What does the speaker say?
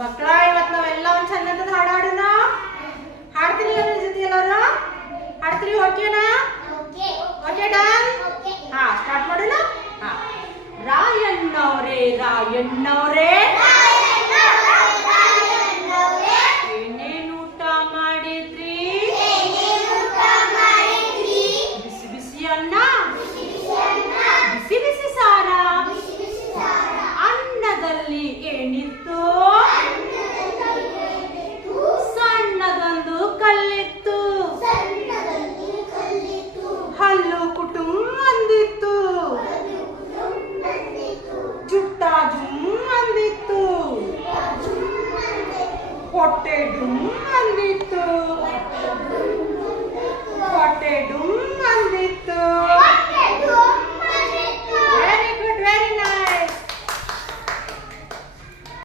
ಮಕ್ಕಳ ಇವತ್ತು ನಾವೆಲ್ಲ ಒಂದು ಚಂದ ಹಾಡು ಹಾಡೋಣ. ಹಾಡ್ತೀರಿ ನನ್ನ ಜೊತೆ ಎಲ್ಲರೂ? ಹಾಡ್ತೀರಿ? ಓಕೆನಾ? Okay done? ಹಾ ಸ್ಟಾರ್ಟ್ ಮಾಡೋಣ. ಹಾ ರಾಯಣ್ಣವ್ರೆ ರಾಯಣ್ಣವ್ರೆ ಏನೇನು ಊಟ ಮಾಡಿದ್ರಿ? ಬಿಸಿ ಬಿಸಿ ಅನ್ನ, ಬಿಸಿ ಬಿಸಿ ಸಾರ, ಅನ್ನದಲ್ಲಿ ಏನಿತ್ತು? ಸಣ್ಣದೊಂದು ಕಲ್ಲಿತ್ತು, ಹಲ್ಲು ಕುಟುಂಬ ಅಂದಿತ್ತು, ಜುಟ್ಟ ಜುಮ್ ಅಂದಿತ್ತು, ಹೊಟ್ಟೆ ಡುಮ್ ಅಂದಿತ್ತು, ಹೊಟ್ಟೆ ಡುಮ್ ಅಂದಿತ್ತು.